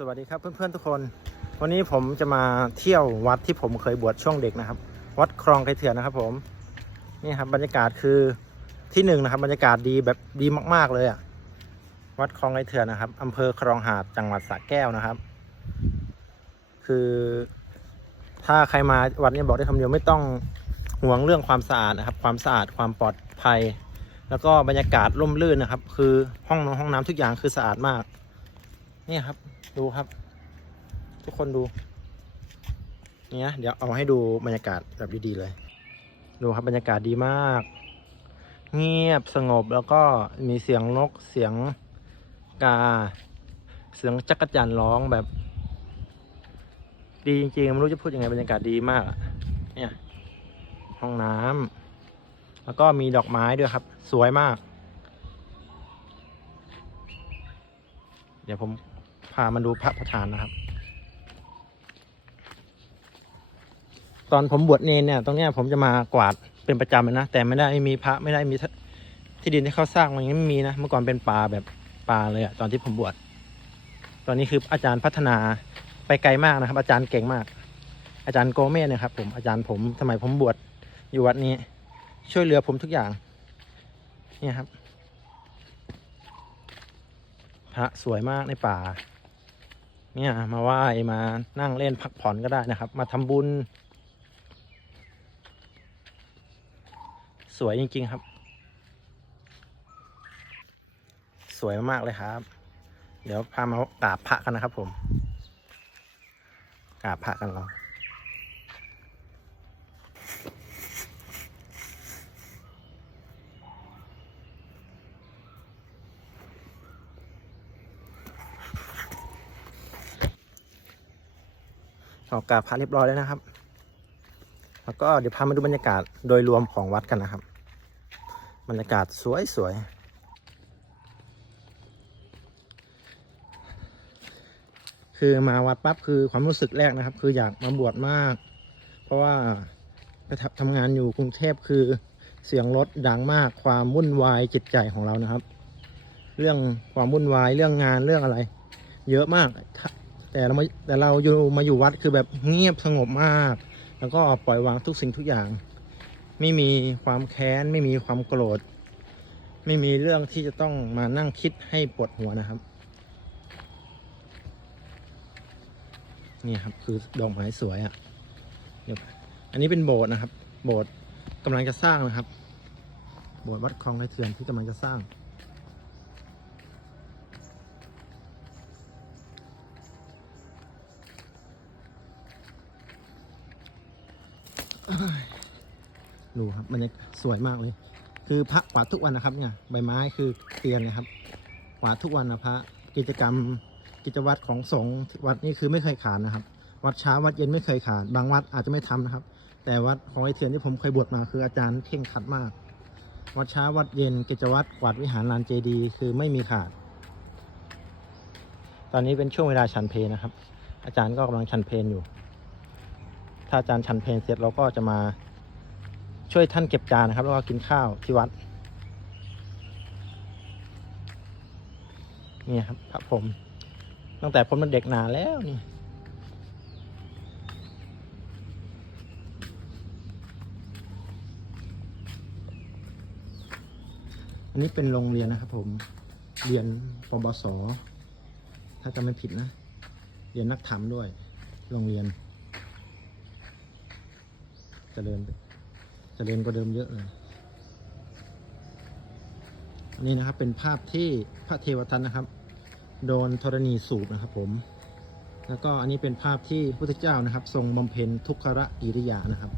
สวัสดีครับเพื่อนๆทุกคน วันนี้ผมจะมาเที่ยววัดที่ผมเคยบวชช่วงเด็กนะครับ วัดคลองไคเถื่อนนะครับ ผมนี่ครับบรรยากาศคือที่หนึ่งนะครับ บรรยากาศดีแบบดีมากๆเลยอะวัดคลองไคเถื่อนนะครับอำเภอคลองหาดจังหวัดสระแก้วนะครับ คือ ถ้าใครมาวัดนี้บอกได้คำเดียวไม่ต้องห่วงเรื่องความสะอาดนะครับ ความสะอาดความปลอดภัย แล้วก็บรรยากาศร่มรื่นนะครับ คือห้องนอนห้องน้ำทุกอย่างคือสะอาดมาก นี่ครับ ดูครับ ทุกคนดูนี่นะเดี๋ยวเอาให้ดูบรรยากาศแบบดีๆเลย ดูครับบรรยากาศดีมาก เงียบสงบแล้วก็มีเสียงนกเสียงกา เสียงจักรจันร้องแบบ ดีจริงๆไม่รู้จะพูดยังไงบรรยากาศดีมากอะเนี่ยห้องน้ำแล้วก็มีดอกไม้ด้วยครับ สวยมาก เดี๋ยวผม พามาดูพระประธานนะครับ ตอนผมบวชเนนเนี่ย ตรงเนี้ยผมจะมากวาดเป็นประจำเลยนะ แต่ไม่ได้มีพระไม่ได้มีที่ดินที่เขาสร้างมันยังไม่มีนะ เมื่อก่อนเป็นป่าแบบป่าเลยอะตอนที่ผมบวช ตอนนี้คืออาจารย์พัฒนาไปไกลมากนะครับ อาจารย์เก่งมาก อาจารย์โกเมสเนี่ยครับ ผม อาจารย์ผมสมัยผมบวชอยู่วัดนี้ ช่วยเหลือผมทุกอย่าง เนี่ยครับพระสวยมากในป่า เนี่ยมาไหว้มานั่งเล่นพักผ่อนก็ได้นะครับ มาทำบุญ สวยจริง ๆ ครับ สวยมากๆเลยครับ เดี๋ยวพามากราบพระกันนะครับผมกราบพระกันเรา ออกกาพระเรียบร้อยแล้วนะครับ แล้วก็เดี๋ยวพามาดูบรรยากาศโดยรวมของวัดกันนะครับ บรรยากาศสวยๆคือมาวัดปั๊บคือความรู้สึกแรกนะครับ คืออยากมาบวชมาก เพราะว่าไปทำทำงานอยู่กรุงเทพคือเสียงรถดังมากความวุ่นวายจิตใจของเรานะครับ เรื่องความวุ่นวายเรื่องงานเรื่องอะไร เยอะมาก แต่เรามาแต่เราอยู่มาอยู่วัดคือแบบเงียบสงบมาก แล้วก็ปล่อยวางทุกสิ่งทุกอย่าง ไม่มีความแค้น ไม่มีความโกรธ ไม่มีเรื่องที่จะต้องมานั่งคิดให้ปวดหัวนะครับ นี่ครับคือดอกไม้สวยอะ่ะเดี๋ยวอันนี้เป็นโบสถ์นะครับ โบสถ์กำลังจะสร้างนะครับ โบสถ์วัดคลองไคเถื่อนที่กำลังจะสร้าง ดูครับมันจะสวยมากเลย คือพระกวาดทุกวันนะครับ เนี่ย ใบไม้คือเตียนเลยครับกวาดทุกวันนะพระกิจกรรมกิจวัตรของสงฆ์วัดนี้คือไม่เคยขาดนะครับ วัดเช้าวัดเย็นไม่เคยขาด บางวัดอาจจะไม่ทำนะครับ แต่วัดของไอเทียนที่ผมเคยบวชมาคืออาจารย์เข่งขัดมาก วัดเช้าวัดเย็น กิจวัตรกวาดวิหารลานเจดีย์คือไม่มีขาด ตอนนี้เป็นช่วงเวลาฉันเพลนะครับ อาจารย์ก็กำลังฉันเพลอยู่ ถ้าอาจารย์ฉันเพลเสร็จเราก็จะมาช่วยท่านเก็บจานนะครับ แล้วก็กินข้าวที่วัด นี่ครับพระผม ตั้งแต่ผมเป็นเด็กนานแล้วนี่อันนี้เป็นโรงเรียนนะครับผมเรียนปบส ถ้าจำไม่ผิดนะ เรียนนักธรรมด้วย โรงเรียน เจริญเจริญกว่าเดิมเยอะเลยอันนี้นะครับเป็นภาพที่พระเทวทัตนะครับ โดนธรณีสูบนะครับผม แล้วก็อันนี้เป็นภาพที่พระพุทธเจ้านะครับ ทรงบำเพ็ญทุกขระกิริยานะครับ